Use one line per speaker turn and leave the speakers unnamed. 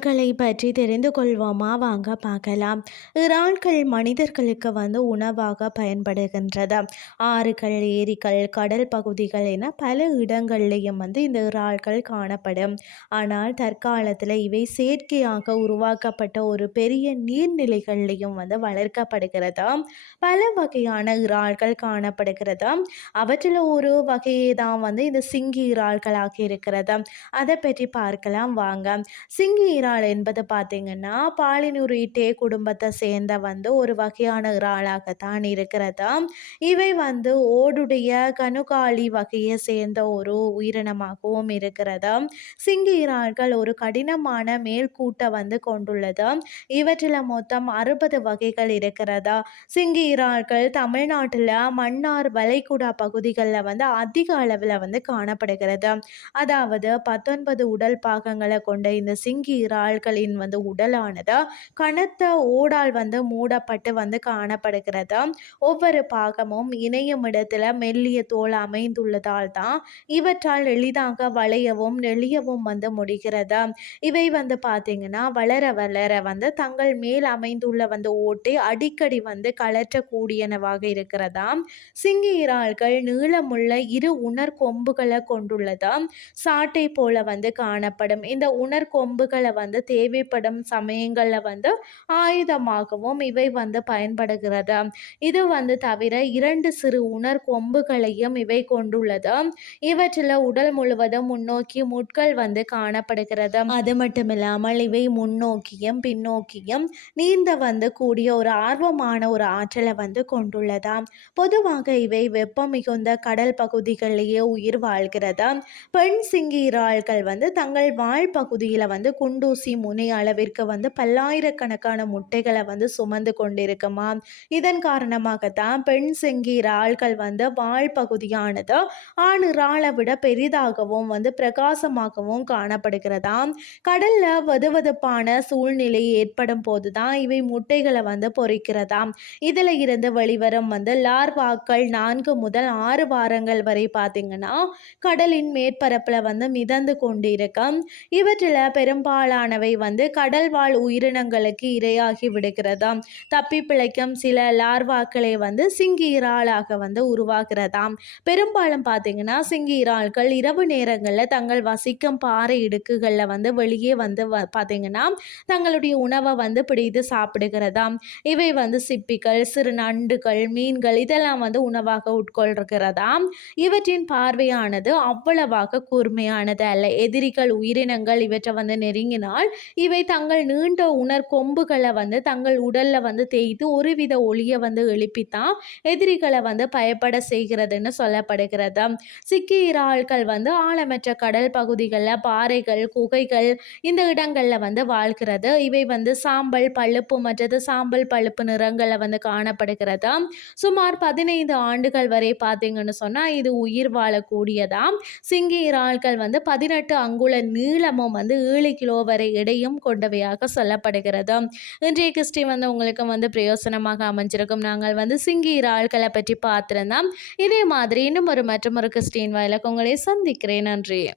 பற்றி தெரிந்து கொள்வோமா? வாங்க பார்க்கலாம். இறால்கள் மனிதர்களுக்கு வந்து உணவாக பயன்படுகின்றது ஆறுகள் ஏரிகள் கடல் பகுதிகள் என பல இடங்கள்லையும் வந்து இந்த இறால்கள் காணப்படும். ஆனால் தற்காலத்தில் இவை செயற்கையாக உருவாக்கப்பட்ட ஒரு பெரிய நீர்நிலைகள்லையும் வந்து வளர்க்கப்படுகிறது? பல வகையான இறால்கள் காணப்படுகிறது? அவற்றில் ஒரு வகையை தான் வந்து இந்த சிங்கி இறால்களாக இருக்கிறது. அதை பற்றி பார்க்கலாம். வாங்க. சிங்கி இறால் என்பது பார்த்திங்கன்னா பாலினுரிட்டே குடும்பத்தை சேர்ந்த வந்து ஒரு வகையான இறாலாகத்தான் இருக்கிறது? இவை வந்து ஓடுடைய கணுகாலி வகையை சேர்ந்த ஒரு உயிரினமாகவும் இருக்கிறது? சிங்கி இறால்கள் ஒரு கடினமான மேல்கூட்டை வந்து கொண்டுள்ளது? இவற்றில் மொத்தம் அறுபது வகைகள் இருக்கிறதா? சிங்கி இறால்கள் தமிழ்நாட்டில் மன்னார் வளைகுடா பகுதிகளில் வந்து அதிக அளவில் வந்து காணப்படுகிறது. அதாவது பத்தொன்பது உடல் பாகங்களை கொண்ட இந்த சிங்கி இறால்களின் வந்து உடலானது? கனத்த ஓடால் வந்து மூடப்பட்டு வந்து காணப்படுகிறது? ஒவ்வொரு பாகமும் இணையும் இடத்துல மெல்லிய தோல் அமைந்துள்ளதால் தான் இவற்றால் எளிதாக வளையவும் நெளியவும் வந்து முடிகிறது? இவை வந்து பார்த்தீங்கன்னா வளர வளர வந்து தங்கள் மேல் அமைந்துள்ள வந்து ஓட்டை அடிக்கடி வந்து கலற்றக்கூடியனவாக இருக்கிறதா? சிங்கி இறால்கள் நீளமுள்ள இரு உணர் கொம்புகளை கொண்டுள்ளதா? சாட்டை போல வந்து காணப்படும் இந்த உணர் கொம்புகளை வந்து தேவைப்படும் சமயங்களில் வந்து ஆயுதமாகவும் இவை வந்து பயன்படுகிறது. இது வந்து தவிர இரண்டு சிறு உணர் கொம்புகளையும் இவை கொண்டுள்ளது. இவற்றில் உடல் முழுவதும் முன்னோக்கி முட்கள் வந்து காணப்படுகிறது. அது மட்டும் இல்லாமல் இவை முன்னோக்கியும் பின்னோக்கியும் நீந்த வந்து கூடிய ஒரு ஆர்வமான ஒரு ஆற்றலை வந்து கொண்டுள்ளதாம் பொதுவாக இவை வெப்பம் மிகுந்த கடல் பகுதிகளிலேயே உயிர் வாழ்கிறது. பெண் சிங்கி வந்து தங்கள் வாழ் பகுதியில் வந்து குண்டூசி முனை அளவிற்கு வந்து பல்லாயிரக்கணக்கான முட்டைகளை வந்து சுமந்து கொண்டிருக்குமா? இதன் காரணமாகத்தான் பெண் செங்கி இறால்கள் வந்து வாழ் பகுதியானது ஆண் இறாலை விட பெரிதாகவும் வந்து பிரகாசமாகவும் காணப்படுகிறதாம் கடல்ல வதுவதுப்பான சூழ்நிலை ஏற்படும் போதுதான் இவை முட்டைகளை வந்து பொறிக்கிறதாம் இதுல இருந்து வெளிவரும் வந்து லார்வாக்கள் நான்கு முதல் ஆறு வாரங்கள் வரை பார்த்தீங்கன்னா கடலின் மேற்பரப்புல வந்து மிதந்து கொண்டிருக்கும். இவற்றில் பெரும்பாலான பெரும்பாலானவை வந்து கடல் வாழ் உயிரினங்களுக்கு இரையாகி விடுகிறதாம். தப்பி பிழைக்கும் சில லார்வாக்களை வந்து சிங்கி இறாலாக வந்து உருவாகிறதாம். பெரும்பாலும் பார்த்தீங்கன்னா சிங்கி இறால்கள் இரவு நேரங்களில் தங்கள் வசிக்கும் பாறை இடுக்குகளில் வந்து வெளியே வந்து பார்த்தீங்கன்னா தங்களுடைய உணவை வந்து பிடித்து சாப்பிடுகிறதாம். இவை வந்து சிப்பிகள் சிறு நண்டுகள் மீன்கள் இதெல்லாம் வந்து உணவாக உட்கொள்கிறதாம். இவற்றின் பார்வையானது அவ்வளவாக கூர்மையானது அல்ல எதிரிகள் உயிரினங்கள் இவற்றை வந்து நெருங்கினால் இவை தங்கள் நீண்ட உணர் கொம்புகளை வந்து தங்கள் உடல்ல வந்து தேய்த்து ஒருவித ஒளியை வந்து எழுப்பித்தான் எதிரிகளை வந்து பயப்பட செய்கிறதுன்னு சொல்லப்படுகிறது. சிக்கி இறால்கள் வந்து ஆழமற்ற கடல் பகுதிகளில் பாறைகள் குகைகள் இந்த இடங்களில் வந்து வாழ்கிறது. இவை வந்து சாம்பல் பழுப்பு மற்றது சாம்பல் பழுப்பு நிறங்களில் வந்து காணப்படுகிறது. சுமார் பதினைந்து ஆண்டுகள் வரை பார்த்தீங்கன்னு சொன்னால் இது உயிர் வாழக்கூடியதாம். சிங்கி இறால்கள் வந்து பதினெட்டு அங்குல நீளமும் வந்து ஏழு கிலோ வரை எடையும் கொண்டவையாக சொல்லப்படுகிறது. இன்றைய கிறிஸ்டி வந்து உங்களுக்கு வந்து பிரயோசனமாக அமைஞ்சிருக்கும். நாங்கள் வந்து சிங்கி இறால்களை பற்றி பார்த்துருந்தோம். இதே மாதிரி இன்னும் ஒரு மற்றும் ஒரு கிறிஸ்டின் வாயிலுக்கு உங்களை சந்திக்கிறேன். நன்றி.